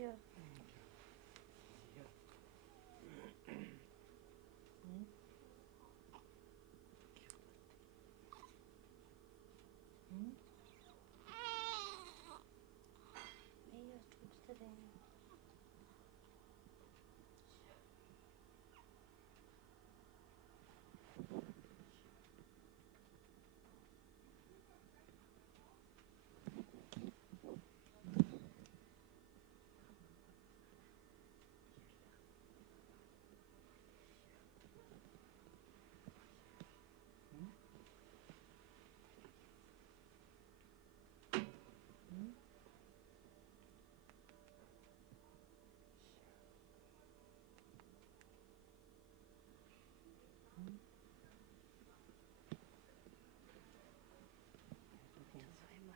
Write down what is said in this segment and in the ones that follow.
Ja. Ja. Hm? Hm? Nee, was tust du denn? Hm? Hm? Das war immer hell.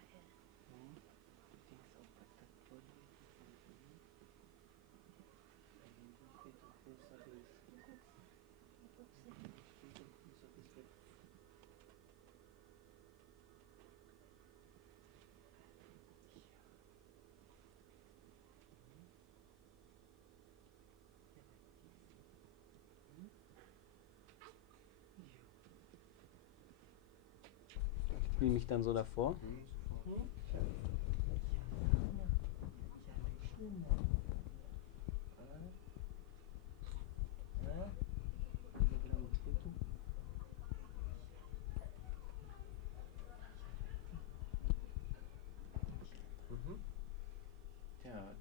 Wo guckst du hin? Ich spiele mich dann so davor. Hm? Schlimm. Ja,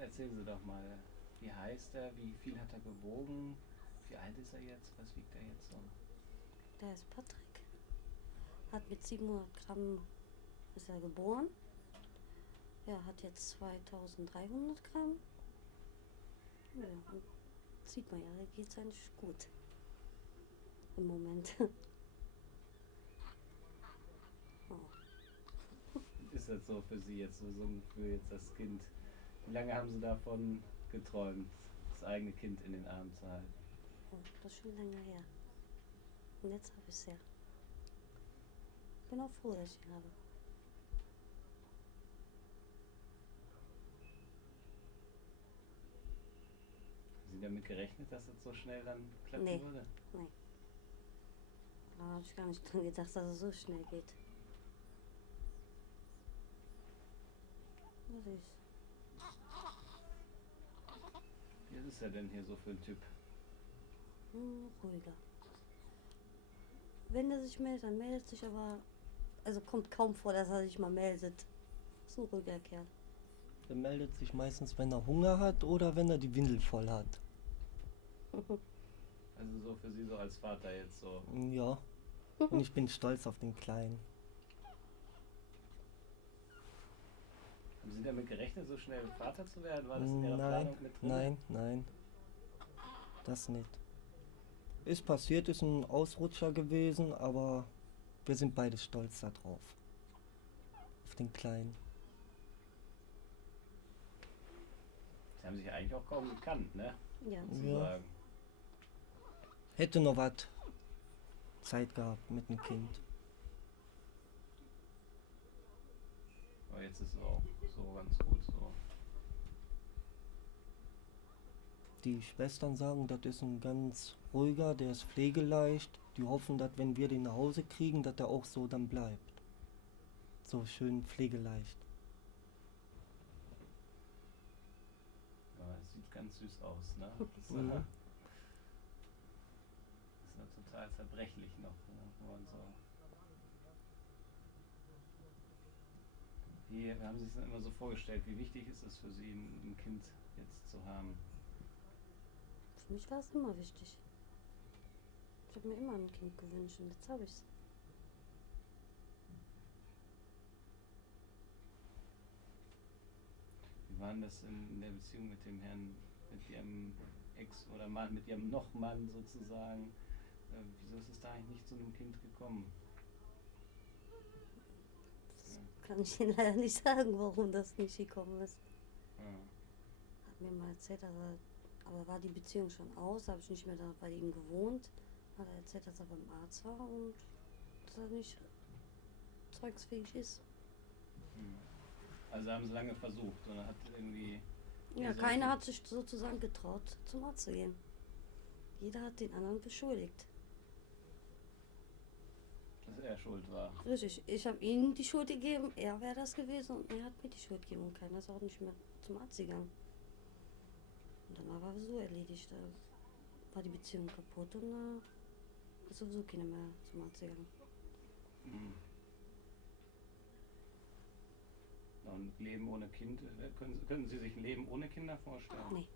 erzählen Sie doch mal, wie heißt er, wie viel hat er gewogen, wie alt ist er jetzt, was wiegt er jetzt so? Der ist Patrick. Hat mit 700 Gramm ist er geboren. Ja, hat jetzt 2300 Gramm. Ja, und sieht man ja, da geht es eigentlich gut. Im Moment. Oh. Ist das so für Sie jetzt so für jetzt das Kind? Wie lange haben Sie davon geträumt, das eigene Kind in den Arm zu halten? Oh, das ist schon länger her. Und jetzt habe ich es ja. Bin auch froh, dass ich ihn habe. Haben Sie damit gerechnet, dass das so schnell dann klappen Nee. würde? Nee. Da habe ich gar nicht dran gedacht, dass es so schnell geht. Was ist? Wie ist er denn hier so für ein Typ? Ruhiger. Wenn er sich meldet, dann meldet sich, aber also kommt kaum vor, dass er sich mal meldet. Ist ein ruhiger Kerl. Er meldet sich meistens, wenn er Hunger hat oder wenn er die Windel voll hat. Also so für Sie so als Vater jetzt so. Ja. Und ich bin stolz auf den Kleinen. Haben Sie damit gerechnet, so schnell Vater zu werden? War das in Ihrer Nein, Planung mit drin? nein. Das nicht. Ist passiert, ist ein Ausrutscher gewesen, aber wir sind beide stolz darauf. Auf den Kleinen. Sie haben sich eigentlich auch kaum gekannt, ne? Ja. Sozusagen. Hätte noch was Zeit gehabt mit dem Kind. Aber jetzt ist es auch so ganz gut so. Die Schwestern sagen, das ist ein ganz ruhiger, der ist pflegeleicht. Die hoffen, dass wenn wir den nach Hause kriegen, dass er auch so dann bleibt. So schön pflegeleicht. Ja, es sieht ganz süß aus, ne? Das Mhm. ist ja total zerbrechlich noch, ne? Wenn man so. Wie haben Sie sich das immer so vorgestellt? Wie wichtig ist es für Sie, ein Kind jetzt zu haben? Für mich war es immer wichtig. Ich habe mir immer ein Kind gewünscht und jetzt habe ich es. Wie war denn das in der Beziehung mit dem Herrn, mit Ihrem Ex oder Mann, mit Ihrem Noch-Mann sozusagen? Wieso ist es da eigentlich nicht zu einem Kind gekommen? Das kann ich Ihnen leider nicht sagen, warum das nicht gekommen ist. Ja. Hat mir mal erzählt, aber war die Beziehung schon aus, habe ich nicht mehr da bei ihm gewohnt. Hat er erzählt, dass er beim Arzt war und dass er nicht zeugungsfähig ist. Also haben sie lange versucht und hat irgendwie. Ja, Also- keiner hat sich sozusagen getraut, zum Arzt zu gehen. Jeder hat den anderen beschuldigt. Dass er schuld war. Richtig, ich habe ihm die Schuld gegeben, er wäre das gewesen und er hat mir die Schuld gegeben und keiner ist auch nicht mehr zum Arzt gegangen. Und dann war es so erledigt, da war die Beziehung kaputt und ist sowieso keiner mehr zum Arzt gegangen. Mhm. Und Leben ohne Kind, können Sie sich ein Leben ohne Kinder vorstellen? Nee.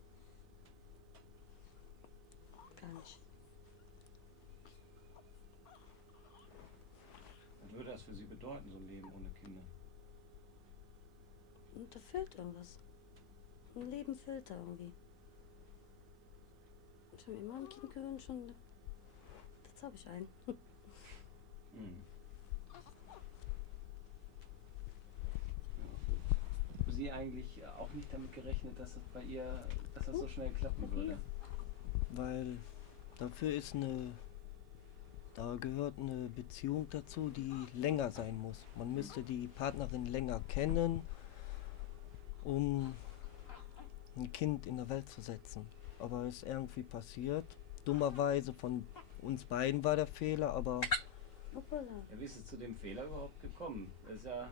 Gar nicht. Was würde das für Sie bedeuten, so ein Leben ohne Kinder? Und da fehlt irgendwas. Ein Leben fehlt da irgendwie. Ich habe mir immer ein Kind gewünscht und jetzt habe ich einen. Mhm. Haben Sie eigentlich auch nicht damit gerechnet, dass es bei ihr, dass das so schnell klappen würde? Weil dafür da gehört eine Beziehung dazu, die länger sein muss. Man müsste die Partnerin länger kennen, um ein Kind in der Welt zu setzen. Aber es ist irgendwie passiert. Dummerweise von uns beiden war der Fehler, aber Hoppala. Ja, wie ist es zu dem Fehler überhaupt gekommen? Das ist ja.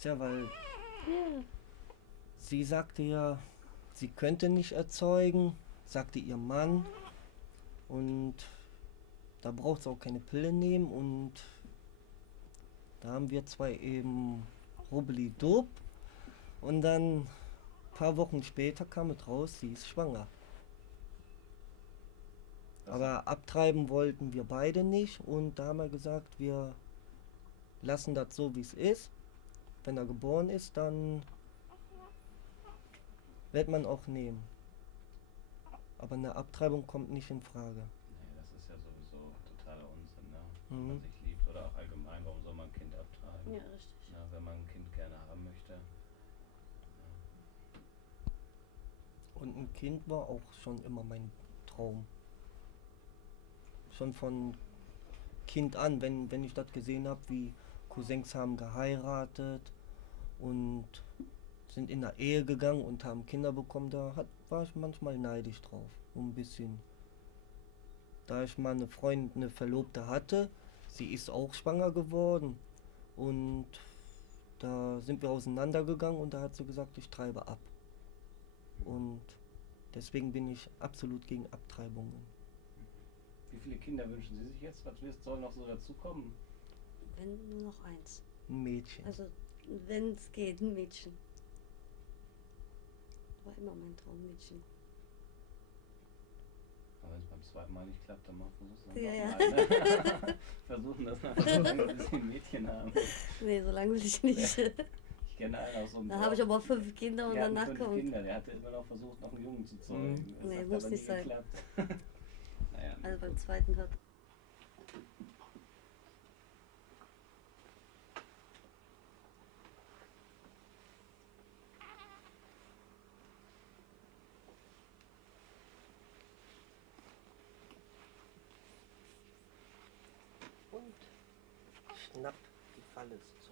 tja, weil Ja. sie sagte ja, sie könnte nicht erzeugen, sagte ihr Mann. Und da braucht es auch keine Pille nehmen. Und da haben wir zwei eben rubbeli-dub. Und dann ein paar Wochen später kam es raus, sie ist schwanger. Das- Aber abtreiben wollten wir beide nicht. Und da haben wir gesagt, wir lassen das so, wie es ist. Wenn er geboren ist, dann wird man auch nehmen. Aber eine Abtreibung kommt nicht in Frage. Nee, das ist ja sowieso totaler Unsinn, ne? Wenn Mhm. man sich liebt oder auch allgemein, warum soll man ein Kind abtreiben? Ja, richtig. Na, wenn man ein Kind gerne haben möchte. Und ein Kind war auch schon immer mein Traum. Schon von Kind an, wenn ich das gesehen habe, wie Cousins haben geheiratet und sind in der Ehe gegangen und haben Kinder bekommen, war ich manchmal neidisch drauf. Ein bisschen. Da ich mal eine Verlobte hatte, sie ist auch schwanger geworden und da sind wir auseinandergegangen und da hat sie gesagt, ich treibe ab. Und deswegen bin ich absolut gegen Abtreibungen. Wie viele Kinder wünschen Sie sich jetzt? Was soll noch so dazukommen? Wenn nur noch eins. Ein Mädchen. Also, wenn es geht, ein Mädchen. War immer mein Traummädchen. Aber wenn es beim zweiten Mal nicht klappt, dann mal versuchen es Ja, ja. nochmal. Ne? Versuchen das mal, solange bis sie ein Mädchen haben. Nee, so lange will ich nicht. Ich kenne einen aus so einem Da habe ich aber 5 Kinder und Wir hatten danach 5 kommt. Kinder, der hatte immer noch versucht, noch einen Jungen zu zeugen. Mhm. Das Nee, hat muss aber nicht nie sein. geklappt. Naja, Also beim zweiten hat. Und schnapp die Falle zu.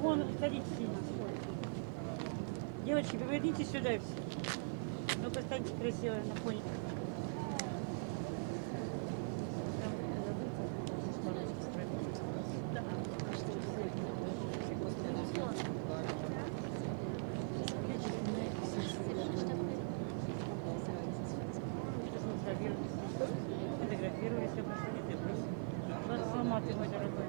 Вон, садитесь сильно. Девочки, поверните сюда все. Ну-ка, станьте красиво на фоне. Фотографировали, все посадите. Мама, ты мой дорогой.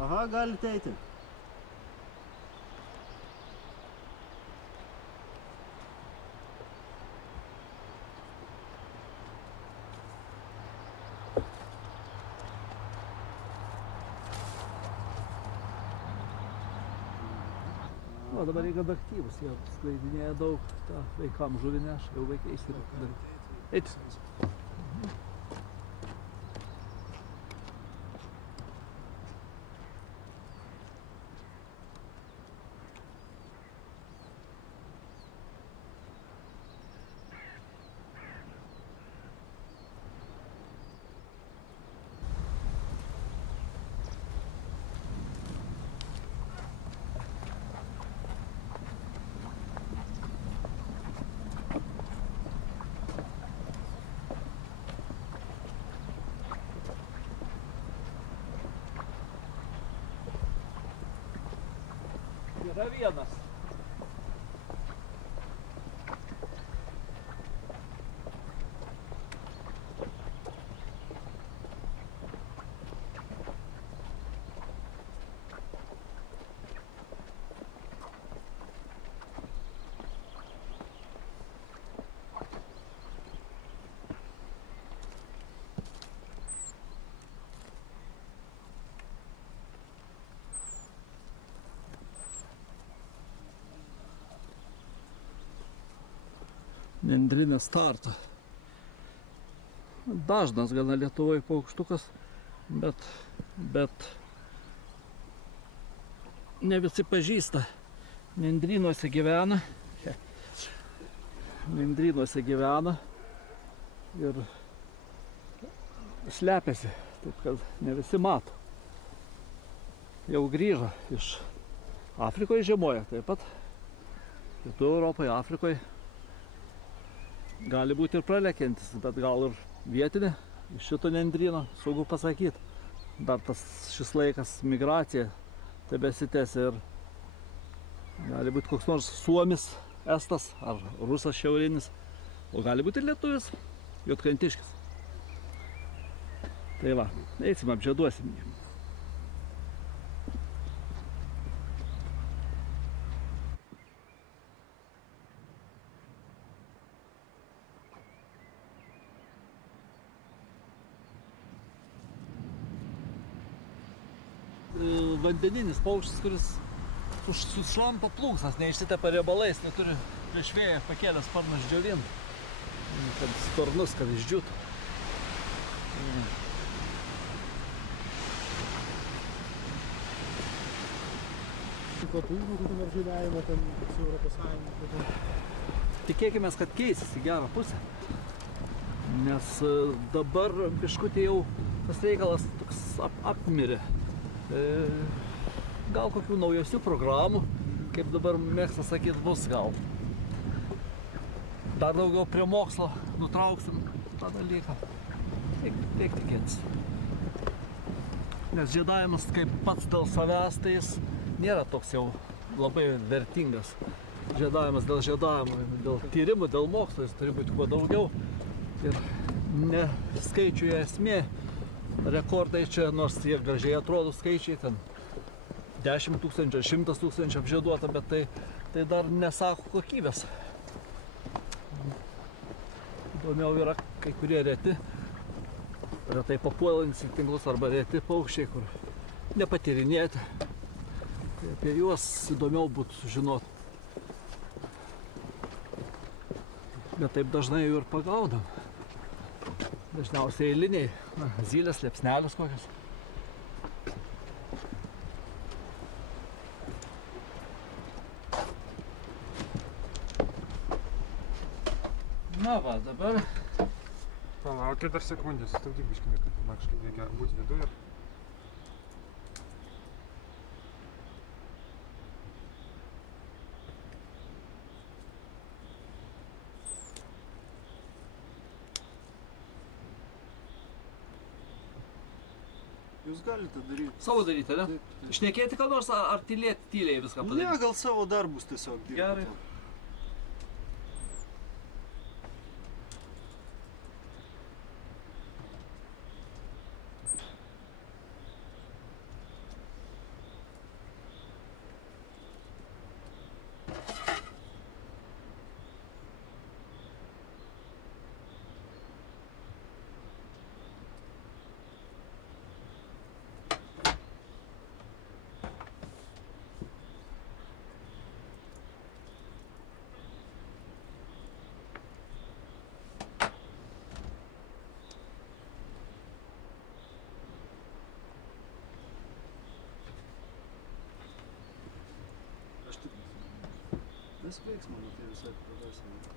Aha, galite eiti. O, dabar jie gana aktyvus, jie skleidinėja daug tą vaikam žuvį neša, jau vaikai įsirūpina daryti. Eiti. Yra vienas. Nendrinas starto. Dažnas gana Lietuvoje paukštukas, bet ne visi pažįsta. Nendrynuose gyvena. Nendrynuose gyvena ir slepiasi, taip kad ne visi mato. Jau grįžo iš Afrikoje žiemoja taip pat. Pietų Europoje, Afrikoje. Gali būti ir pralekiantis, bet gal ir vietinė iš šito nendryno, sunku pasakyti. Dar šis laikas migracija tebesitęsia ir gali būti koks nors suomis, estas ar rusas šiaurinis, o gali būti ir lietuvis, juodkantiškis. Tai va, eisim, apžieduosim jį. Vandeninis paukštis, kuris sušlampa plunksnas, neišsitepa riebalais, neturi prieš vėją pakėlęs sparnus džiovin, kad sparnus, kad išdžiūtų. Tikėkime, kad keisis į gerą pusę, nes dabar biškutį jau tas reikalas toks apmirė. Gal kokių naujausių programų, kaip dabar mėgsta sakyti, bus gal. Dar daugiau prie mokslo nutrauksim tą dalyką. Tiek tikėtis. Nes žiedavimas kaip pats dėl savęs, tai jis nėra toks jau labai vertingas. Žiedavimas dėl žiedavimo, dėl tyrimų, dėl mokslo jis turi būti kuo daugiau. Ir ne skaičių esmė. Rekordai čia, nors jie gražiai atrodo skaičiai, ten 10 000, 100 000 apžieduota, bet tai dar nesako kokybės. Įdomiau yra kai kurie retai papuolantys į tinklus arba reti paukščiai, kur nepatyrinėti. Tai apie juos įdomiau būtų sužinoti. Bet taip dažnai jų ir pagaudam. Dažniausiai eiliniai, zylės, liepsnelės kokios. Na va, dabar Palaukit dar sekundę, sustabdyk biškį, kad man kažkaip reikia būti viduje ir... Jūs galite daryti. savo daryti, ne? Šnekėti ką nors ar tylėti tyliai viską Ne, padaryti? gal savo darbus tiesiog dirbti. Gerai. Aš tik... Vis veiksmą, tai visai pradėsime.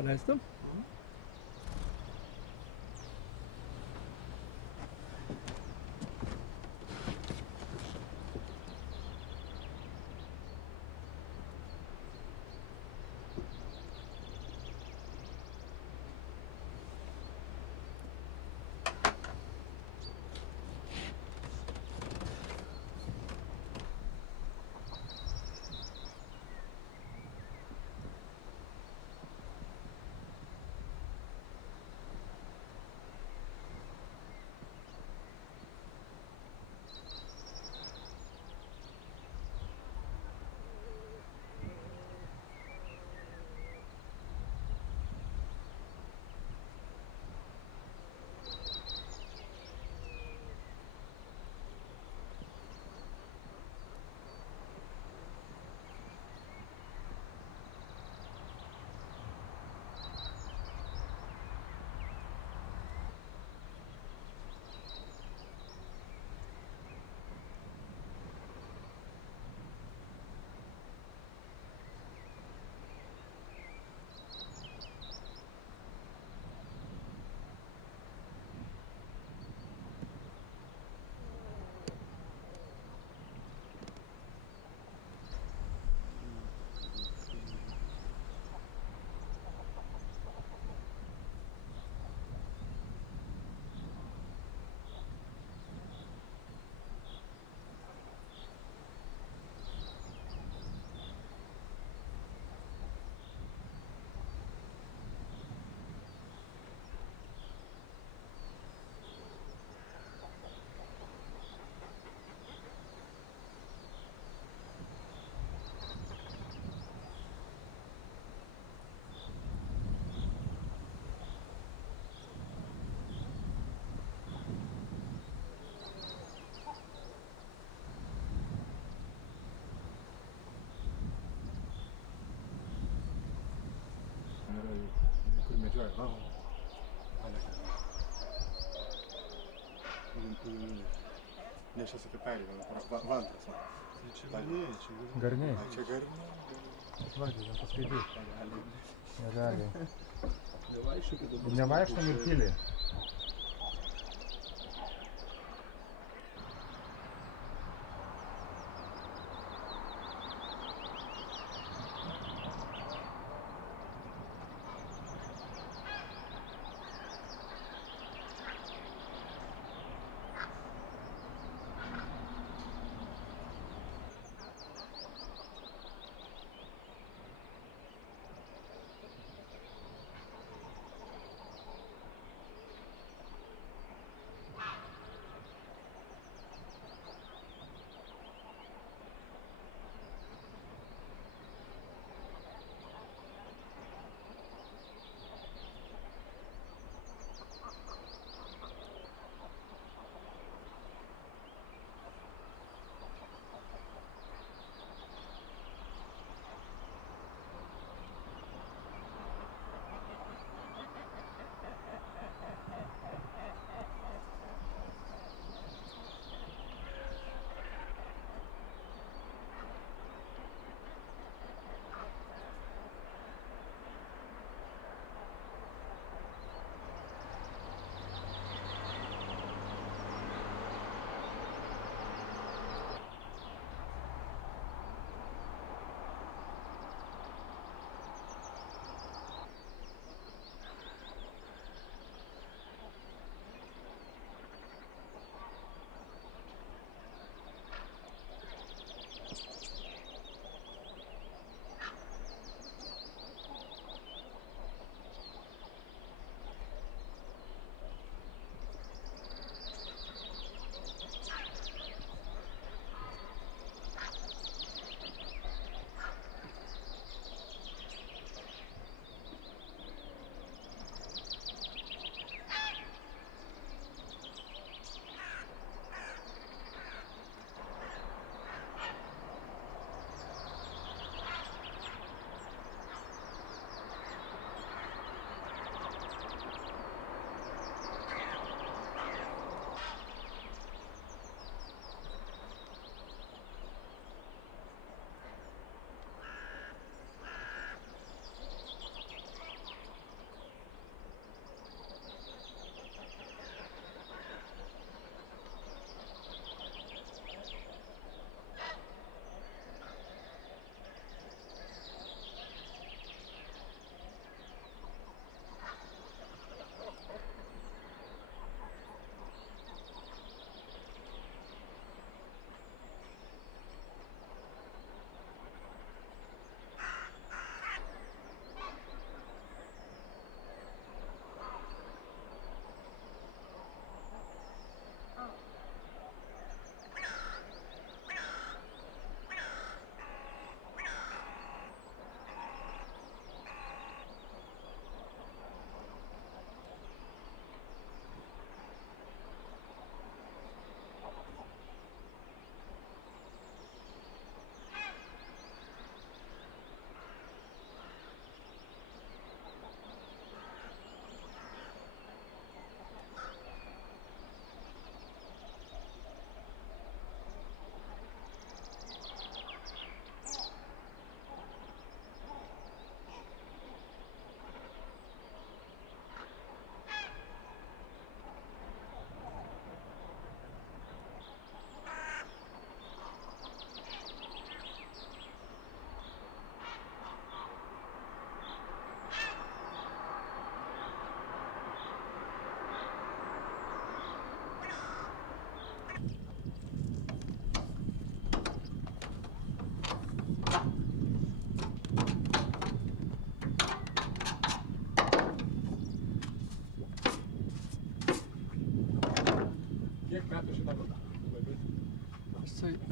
Paleistum? Kur medžioja, va. Ne, čia sakai perėjome, vantras, va. Čia garniai, čia garniai. A, čia garniai. Vardžiai, paskaitai. Nerealiai. Nevaikštom ir tyliai.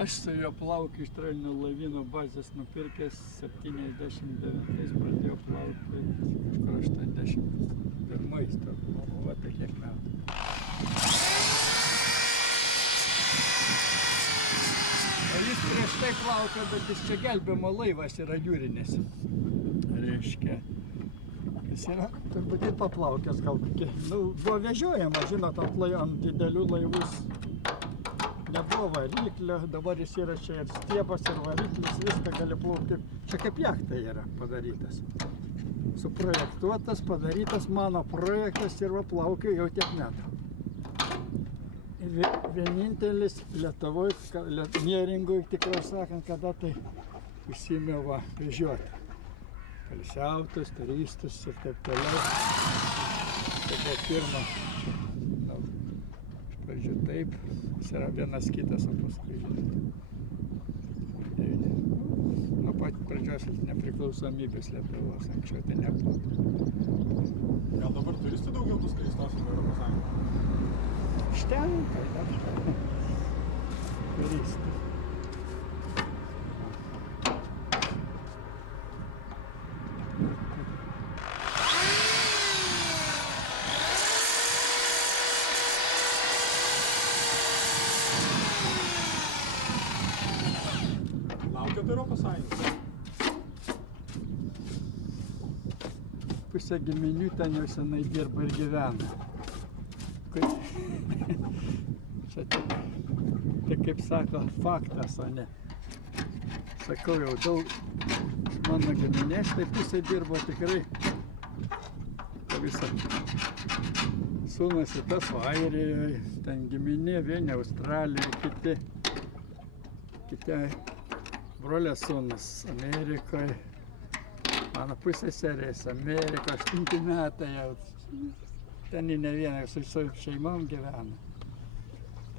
Aš su juo plaukiu iš Tralinių laivyno bazės nupirkęs 79 pradėjau plaukti kažkur 81, va tai kiek metų. O jis prieš tai plaukė, bet jis čia gelbėjimo laivas yra jūrinis. Reiškia, jis yra turbūt ir paplaukęs gal kokie. Buvo vežiojama, žinot, ant didelių laivus. Nebuvo variklio, dabar jis yra čia ir stiebas, ir variklis, viską gali plaukti. Čia kaip jachta yra padarytas. Suprojektuotas, padarytas mano projektas ir va plaukiu jau tiek metų. Vienintelis Lietuvoje, Neringoj, tikrai sakant, kada tai užsiėmė vežioti. Poilsiautojus, turistus ir taip toliau. Tai buvo pirma. Iš pradžių taip, jis yra vienas kitas, o paskui nuo pat pradžios nepriklausomybės Lietuvos, anksčiau tai nebuvo. Gal dabar turistų daugiau bus, kai įstosim į Europos Sąjungą? Užtenka, turistų. Laukiat Europos Sąjungos? Pusė giminių ten jau senai dirba ir gyvena. Čia tai kaip sako, faktas, o ne. Sakau, jau daug mano giminės, tai pusė dirbo tikrai. Visą sūnus į tas Airijoje, ten giminė, vieni Australijoje, kiti brolės sūnus Amerikoje, mano pusseserės Amerikoje, 8 metai jau. Ten ne vieną, su šeimom gyvena.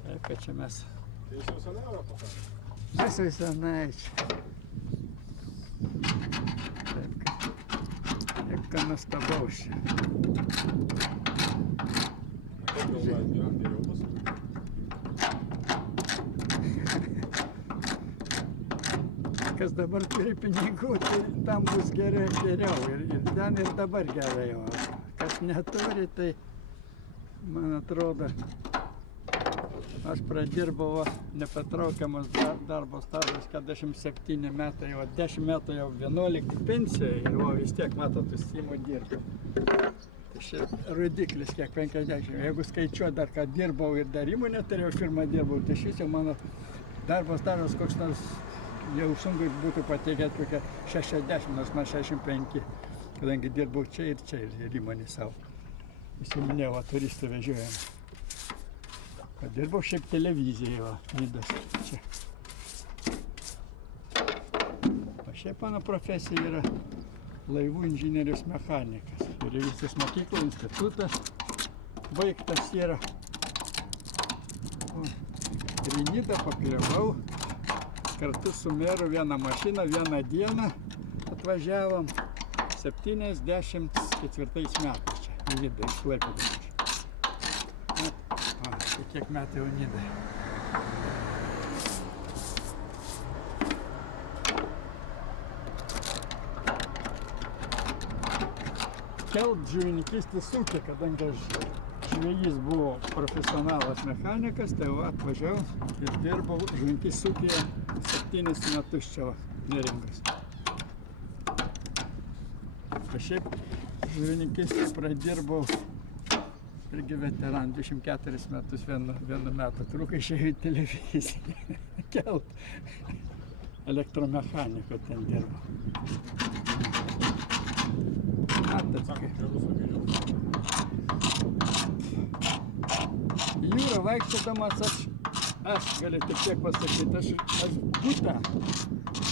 Taip, kad čia mes... Tai jūs jau senai Europos Sąjungos? Mes jau senai čia. Taip, kad ką nuostabaus čia. Kaip galvojat, gyvent geriau bus? Kas dabar turi pinigų, tai tam bus geriau. Ir ten ir dabar gerai. Kas neturi, tai, man atrodo, aš pradirbau nepatraukiamas darbo stažas 47 metai, o 10 metų jau 11 pensijoje ir vis tiek, matot, užsiimu dirbti. Tai šia rodiklis kiek 50. Jeigu skaičiuoju dar, kad dirbau ir dar įmonę turėjau, firmą dirbau, tai šis jau mano darbo stažas koks nors jau sunku būtų pateikėt kokią 60, nors man 65. Kadangi dirbau čia ir įmonį savo. Įsiminėjau, turistų vežiojimą. Dirbau šiaip televizijoje, Nidos čia. O šiaip mano profesija yra laivų inžinierius mechanikas. Jūreivystės mokykla, institutas baigtas yra. Ir į Nidą pakliuvau. Kartu su meru vieną mašiną, vieną dieną atvažiavom. 74 metais čia, į Nidą, iš Klaipėdos. Tai kiek metų jau Nidai. Kelt žuvininkystės ūkį, kadangi aš žvejys buvau profesionalas mechanikas, tai atvažiavau ir dirbau žuvininkystės ūkyje 7 metus čia Neringos. Aš šiaip žuvininkystę pradirbau irgi veteran, 24 metus vienu metu truko, išėjau į televiziją. Kelt. Elektromechaniko ten dirbau. Jūrą vaikščiodamas aš galiu tik tiek pasakyti, aš butą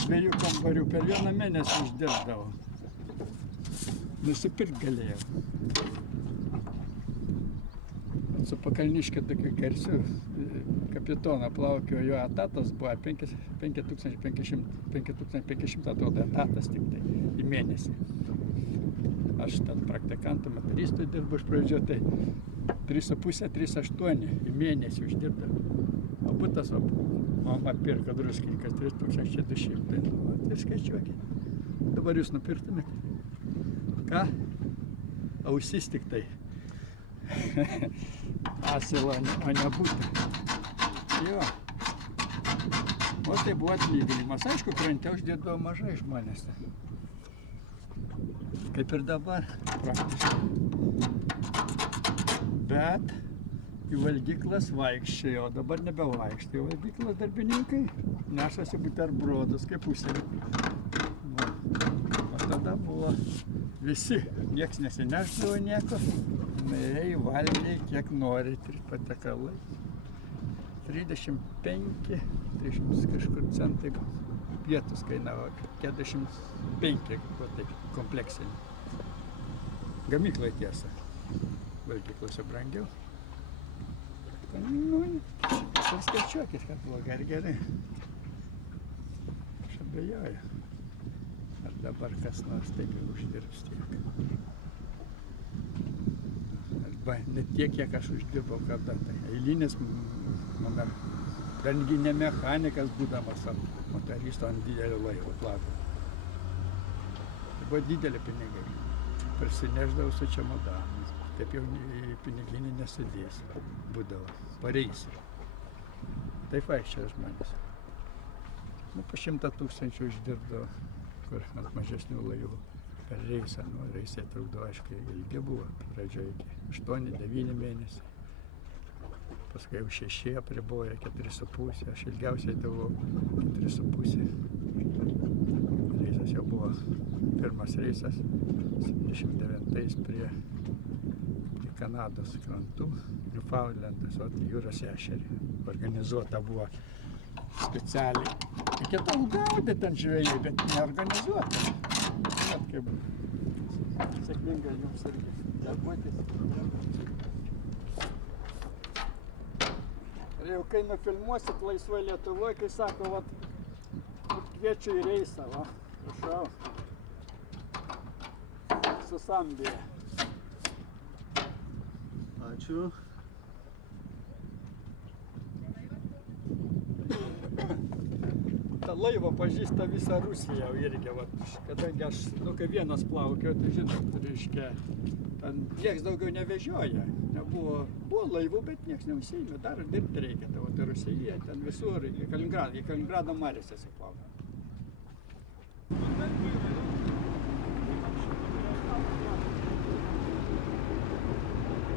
2 kambarių per vieną mėnesį uždirbdavau. Nusipirkt galėjau. Su Pakalniškiu tokiu garsiu kapitoną plaukio, jo etatas buvo 5500 atrodo etatas tik tai į mėnesį. Aš ten praktikantų motoristui dirbu iš pradžio, tai 3,5-3,8 į mėnesį uždirbdavau. O butas mama pirko druskininkas 3200. Nu, tai skaičiuokit. Dabar jūs nupirktumėt. Ką? Ausis tik tai. Asilo, o ne butą. Jo. O tai buvo atlyginimas. Aišku, krante uždirbdavo mažai žmonės. Kaip ir dabar, praktiškai. Bet į valgyklas vaikščiojo, o dabar nebevaikščiojo. Valgyklas darbininkai nešasi buterbrodus kaip užsienį. O tada buvo visi, nieks nesineždavo nieko. Nuėjai, valgiai, kiek nori, 3 patiekalai. 35, 30 kažkur centai pietus kainavo, 45 tai kompleksinį. Gamyklai tiesa, valgyklose brangiau. Nu, paskaičiuokit, kad buvo gerai. Aš abejoju, ar dabar kas nors taip jau uždirbs tiek. Arba net tiek, kiek aš uždirbau kada. Tai eilinis dargi ne mechanikas būdamas motoristo ant didelio laivo plako. Tai buvo didelį pinigai. Prisineždavau su čemodanais. Taip jau į piniginį nesidės. Būdavo. Pareisi. Taip vaikščiojo žmonės. Nu, po 100 000 uždirbdavo, kur ant mažesnių laivų. Per reisą. Nu, reisai trukdavo, aiškiai, ilgi buvo. Pradžioje iki 8-9 mėnesiai. Paskui jau 6 apribojo, 4,5. Aš ilgiausiai davau 4,5. Reisas jau buvo pirmas reisas 79 prie Kanados krantų, Newfoundlandas, o jūros ešerį. Organizuota buvo specialiai. Iki tol gaudė ten žvejai, bet neorganizuota. Žinot, kaip sėkmingai jums irgi darbuotis. Jau kai nufilmuosit laisvai Lietuvoje, kai sako, vat, kviečiu į reisą, va, prašau, su Sambija. Ačiū. Ta laiva pažįsta visą Rusiją jau irgi, vat, kadangi aš, kai vienas plaukio, tai žinot, reiškia, ten nieks daugiau nevežioja. Buvo laivų, bet nieks neužsiėmė, dar dirbti reikia, tai Rusija, ten visur, į Kaliningradą mariose suplaukė.